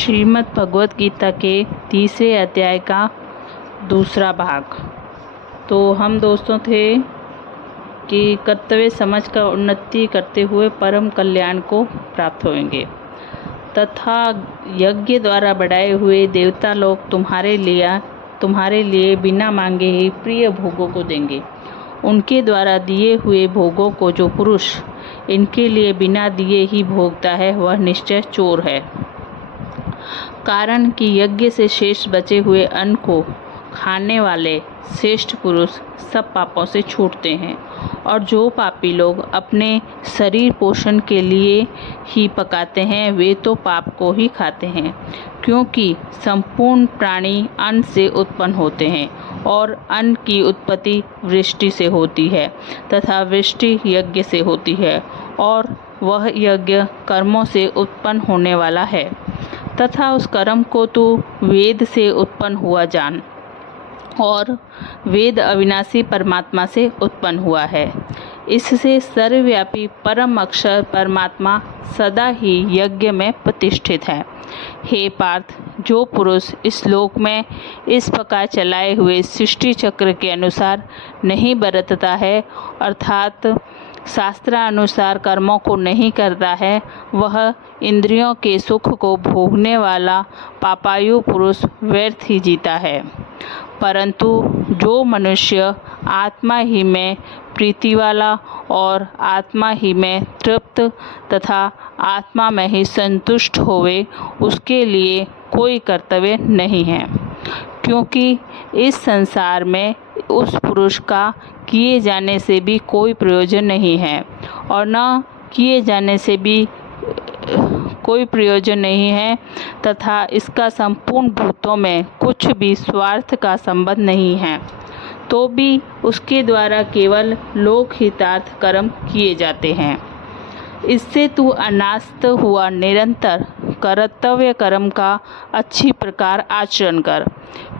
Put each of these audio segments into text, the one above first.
श्रीमद् भगवत गीता के तीसरे अध्याय का दूसरा भाग। तो हम दोस्तों थे कि कर्तव्य समझ का उन्नति करते हुए परम कल्याण को प्राप्त होंगे तथा यज्ञ द्वारा बढ़ाए हुए देवता लोग तुम्हारे लिए बिना मांगे ही प्रिय भोगों को देंगे। उनके द्वारा दिए हुए भोगों को जो पुरुष इनके लिए बिना दिए ही भोगता है वह निश्चय चोर है। कारण कि यज्ञ से शेष बचे हुए अन्न को खाने वाले श्रेष्ठ पुरुष सब पापों से छूटते हैं, और जो पापी लोग अपने शरीर पोषण के लिए ही पकाते हैं वे तो पाप को ही खाते हैं, क्योंकि संपूर्ण प्राणी अन्न से उत्पन्न होते हैं और अन्न की उत्पत्ति वृष्टि से होती है तथा वृष्टि यज्ञ से होती है, और वह यज्ञ कर्मों से उत्पन्न होने वाला है तथा उस कर्म को तू वेद से उत्पन्न हुआ जान, और वेद अविनाशी परमात्मा से उत्पन्न हुआ है। इससे सर्वव्यापी परम अक्षर परमात्मा सदा ही यज्ञ में प्रतिष्ठित है। हे पार्थ, जो पुरुष इस लोक में इस प्रकार चलाए हुए सृष्टि चक्र के अनुसार नहीं बरतता है, अर्थात शास्त्रानुसार कर्मों को नहीं करता है, वह इंद्रियों के सुख को भोगने वाला पापायु पुरुष व्यर्थ ही जीता है। परंतु जो मनुष्य आत्मा ही में प्रीति वाला और आत्मा ही में तृप्त तथा आत्मा में ही संतुष्ट होवे, उसके लिए कोई कर्तव्य नहीं है, क्योंकि इस संसार में उस पुरुष का किए जाने से भी कोई प्रयोजन नहीं है और न किए जाने से भी कोई प्रयोजन नहीं है तथा इसका संपूर्ण भूतों में कुछ भी स्वार्थ का संबंध नहीं है, तो भी उसके द्वारा केवल लोक हितार्थ कर्म किए जाते हैं। इससे तू अनास्त हुआ निरंतर कर्तव्य कर्म का अच्छी प्रकार आचरण कर,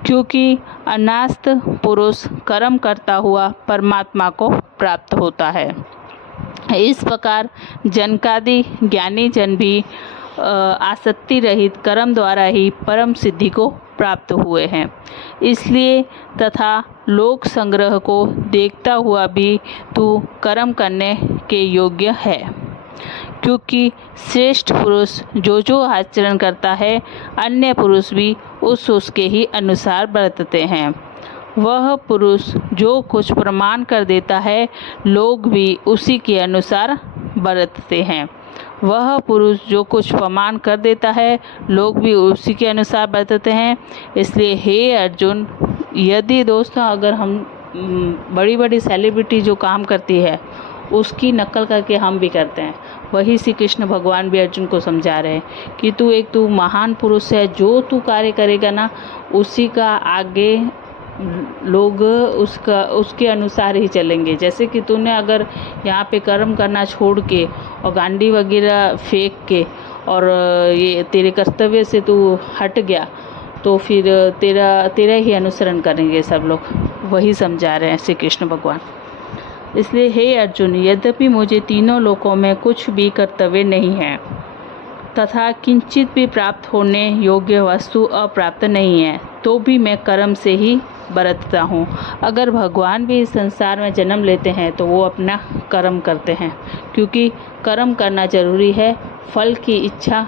क्योंकि अनास्त पुरुष कर्म करता हुआ परमात्मा को प्राप्त होता है। इस प्रकार जनकादि ज्ञानी जन भी आसक्ति रहित कर्म द्वारा ही परम सिद्धि को प्राप्त हुए हैं। इसलिए तथा लोक संग्रह को देखता हुआ भी तू कर्म करने के योग्य है, क्योंकि श्रेष्ठ पुरुष जो आचरण करता है अन्य पुरुष भी उसके ही अनुसार बरतते हैं। वह पुरुष जो कुछ प्रमाण कर देता है लोग भी उसी के अनुसार बरतते हैं। वह पुरुष जो कुछ प्रमाण कर देता है लोग भी उसी के अनुसार बरतते हैं। इसलिए हे अर्जुन, यदि दोस्तों अगर हम बड़ी बड़ी सेलिब्रिटी जो काम करती है उसकी नकल करके हम भी करते हैं, वही श्री कृष्ण भगवान भी अर्जुन को समझा रहे हैं कि तू महान पुरुष है, जो तू कार्य करेगा ना उसी का आगे लोग उसके अनुसार ही चलेंगे। जैसे कि तूने अगर यहाँ पे कर्म करना छोड़ के और गांडी वगैरह फेंक के और ये तेरे कर्तव्य से तू हट गया तो फिर तेरा ही अनुसरण करेंगे सब लोग। वही समझा रहे हैं श्री कृष्ण भगवान। इसलिए हे अर्जुन, यद्यपि मुझे तीनों लोकों में कुछ भी कर्तव्य नहीं है तथा किंचित भी प्राप्त होने योग्य वस्तु अप्राप्त नहीं है, तो भी मैं कर्म से ही बरतता हूँ। अगर भगवान भी इस संसार में जन्म लेते हैं तो वो अपना कर्म करते हैं, क्योंकि कर्म करना जरूरी है। फल की इच्छा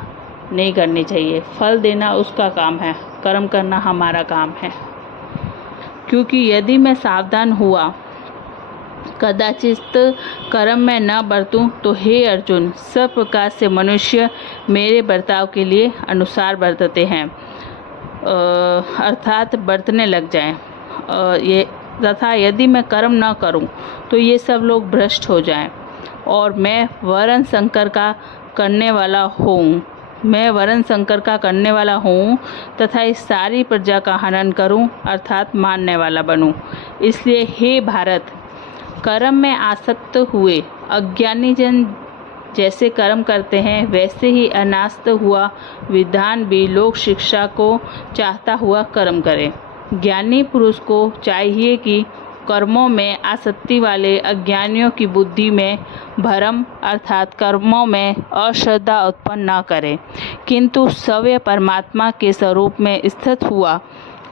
नहीं करनी चाहिए। फल देना उसका काम है, कर्म करना हमारा काम है। क्योंकि यदि मैं सावधान हुआ कदाचित कर्म में न बरतूं तो हे अर्जुन, सब प्रकार से मनुष्य मेरे बर्ताव के लिए अनुसार बरतते हैं, अर्थात बरतने लग जाएं। ये तथा यदि मैं कर्म न करूं तो ये सब लोग भ्रष्ट हो जाएं और मैं वरण शंकर का करने वाला हूँ तथा इस सारी प्रजा का हनन करूं, अर्थात मारने वाला बनूं। इसलिए हे भारत, कर्म में आसक्त हुए अज्ञानी जन जैसे कर्म करते हैं वैसे ही अनास्त हुआ विद्वान भी लोक शिक्षा को चाहता हुआ कर्म करे। ज्ञानी पुरुष को चाहिए कि कर्मों में आसक्ति वाले अज्ञानियों की बुद्धि में भ्रम अर्थात कर्मों में अश्रद्धा उत्पन्न न करे, किंतु स्वयं परमात्मा के स्वरूप में स्थित हुआ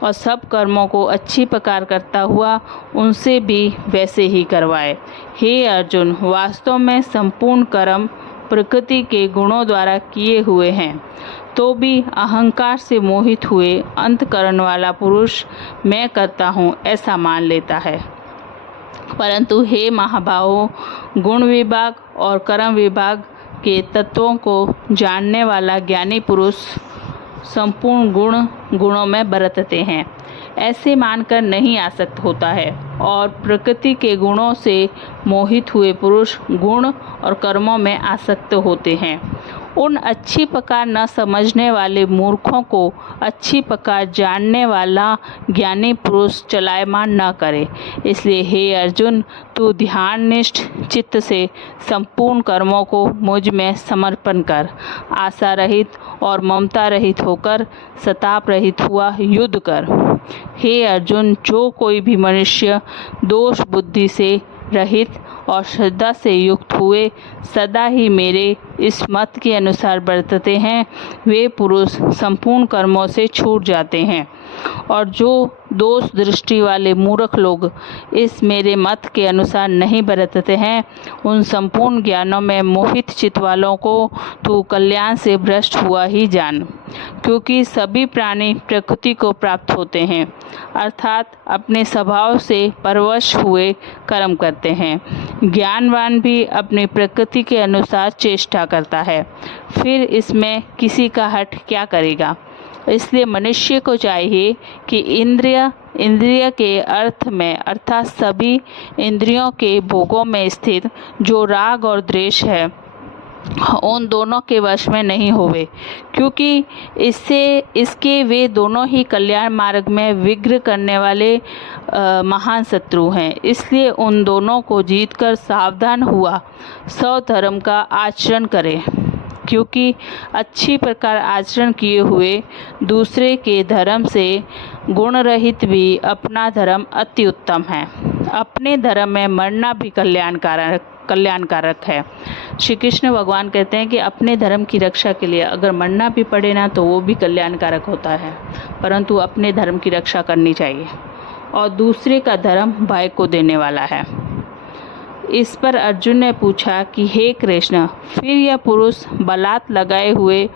और सब कर्मों को अच्छी प्रकार करता हुआ उनसे भी वैसे ही करवाए। हे अर्जुन, वास्तव में संपूर्ण कर्म प्रकृति के गुणों द्वारा किए हुए हैं, तो भी अहंकार से मोहित हुए अंतःकरण वाला पुरुष मैं करता हूँ ऐसा मान लेता है। परंतु हे महाबाहो, गुण विभाग और कर्म विभाग के तत्वों को जानने वाला ज्ञानी पुरुष संपूर्ण गुणों में बरतते हैं ऐसे मानकर नहीं आसक्त होता है, और प्रकृति के गुणों से मोहित हुए पुरुष गुण और कर्मों में आसक्त होते हैं। उन अच्छी प्रकार न समझने वाले मूर्खों को अच्छी प्रकार जानने वाला ज्ञानी पुरुष चलायमान न करे। इसलिए हे अर्जुन, तू ध्याननिष्ठ चित्त से संपूर्ण कर्मों को मुझ में समर्पण कर, आशा रहित और ममता रहित होकर सताप रहित हुआ युद्ध कर। हे अर्जुन, जो कोई भी मनुष्य दोष बुद्धि से रहित और श्रद्धा से युक्त हुए सदा ही मेरे इस मत के अनुसार बरतते हैं, वे पुरुष संपूर्ण कर्मों से छूट जाते हैं। और जो दोष दृष्टि वाले मूर्ख लोग इस मेरे मत के अनुसार नहीं बरतते हैं, उन संपूर्ण ज्ञानों में मोहित चित्त वालों को तू कल्याण से भ्रष्ट हुआ ही जान। क्योंकि सभी प्राणी प्रकृति को प्राप्त होते हैं, अर्थात अपने स्वभाव से परवश हुए कर्म करते हैं। ज्ञानवान भी अपनी प्रकृति के अनुसार चेष्टा करता है, फिर इसमें किसी का हठ क्या करेगा। इसलिए मनुष्य को चाहिए कि इंद्रिय के अर्थ में अर्थात सभी इंद्रियों के भोगों में स्थित जो राग और द्वेष है उन दोनों के वश में नहीं होवे, क्योंकि इसके वे दोनों ही कल्याण मार्ग में विघ्न करने वाले महान शत्रु हैं। इसलिए उन दोनों को जीतकर सावधान हुआ स्वधर्म का आचरण करे, क्योंकि अच्छी प्रकार आचरण किए हुए दूसरे के धर्म से गुण रहित भी अपना धर्म अति उत्तम है। अपने धर्म में मरना भी कल्याणकारक है। श्री कृष्ण भगवान कहते हैं कि अपने धर्म की रक्षा के लिए अगर मरना भी पड़े ना तो वो भी कल्याणकारक होता है, परंतु अपने धर्म की रक्षा करनी चाहिए और दूसरे का धर्म भय को देने वाला है। इस पर अर्जुन ने पूछा कि हे कृष्ण, फिर यह पुरुष बलात् लगाए हुए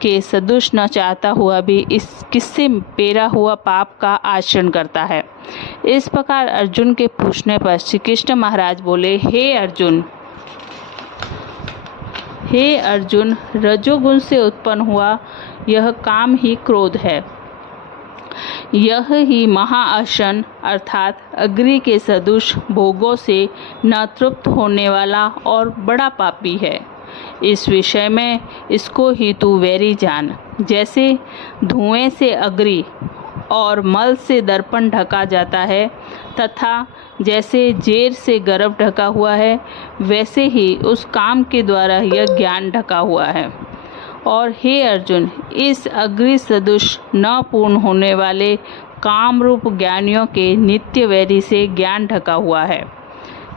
के सदुष न चाहता हुआ भी इस किससे पेरा हुआ पाप का आचरण करता है। इस प्रकार अर्जुन के पूछने पर श्री कृष्ण महाराज बोले, हे अर्जुन, रजोगुण से उत्पन्न हुआ यह काम ही क्रोध है। यह ही महाअशन अर्थात अग्नि के सदृश भोगों से न तृप्त होने वाला और बड़ा पापी है। इस विषय में इसको ही तू वैरी जान। जैसे धुएं से अग्नि और मल से दर्पण ढका जाता है तथा जैसे जेर से गर्भ ढका हुआ है, वैसे ही उस काम के द्वारा यह ज्ञान ढका हुआ है। और हे अर्जुन, इस अग्नि सदृश न पूर्ण होने वाले काम रूप ज्ञानियों के नित्य वैरी से ज्ञान ढका हुआ है।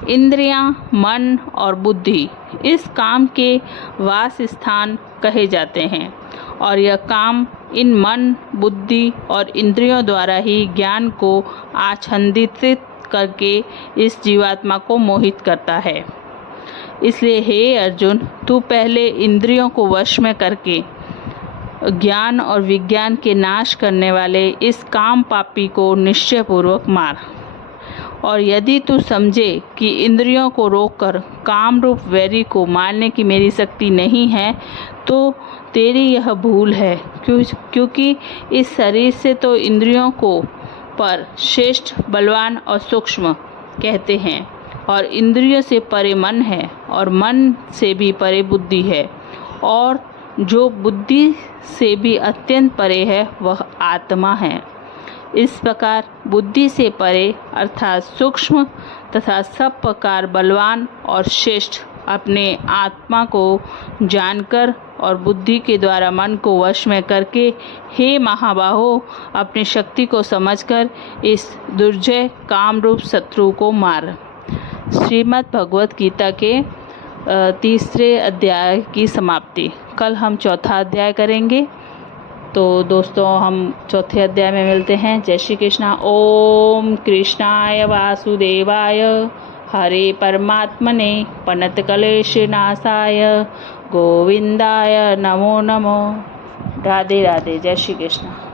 इंद्रियां, मन और बुद्धि इस काम के वास स्थान कहे जाते हैं, और यह काम इन मन, बुद्धि और इंद्रियों द्वारा ही ज्ञान को आच्छादित करके इस जीवात्मा को मोहित करता है। इसलिए हे अर्जुन, तू पहले इंद्रियों को वश में करके ज्ञान और विज्ञान के नाश करने वाले इस काम पापी को निश्चय पूर्वक मार। और यदि तू समझे कि इंद्रियों को रोककर काम रूप वैरी को मारने की मेरी शक्ति नहीं है, तो तेरी यह भूल है। क्योंकि इस शरीर से तो इंद्रियों को पर श्रेष्ठ, बलवान और सूक्ष्म कहते हैं, और इंद्रियों से परे मन है, और मन से भी परे बुद्धि है, और जो बुद्धि से भी अत्यंत परे है वह आत्मा है। इस प्रकार बुद्धि से परे अर्थात सूक्ष्म तथा सब प्रकार बलवान और श्रेष्ठ अपने आत्मा को जानकर और बुद्धि के द्वारा मन को वश में करके हे महाबाहो अपनी शक्ति को समझकर इस दुर्जय कामरूप शत्रु को मार। श्रीमद् भगवत गीता के तीसरे अध्याय की समाप्ति। कल हम चौथा अध्याय करेंगे। तो दोस्तों हम चौथे अध्याय में मिलते हैं। जय श्री कृष्णा। ओम कृष्णाय वासुदेवाय हरे परमात्मने पनत क्लेश नाशाय गोविंदाय नमो नमो। राधे राधे। जय श्री कृष्ण।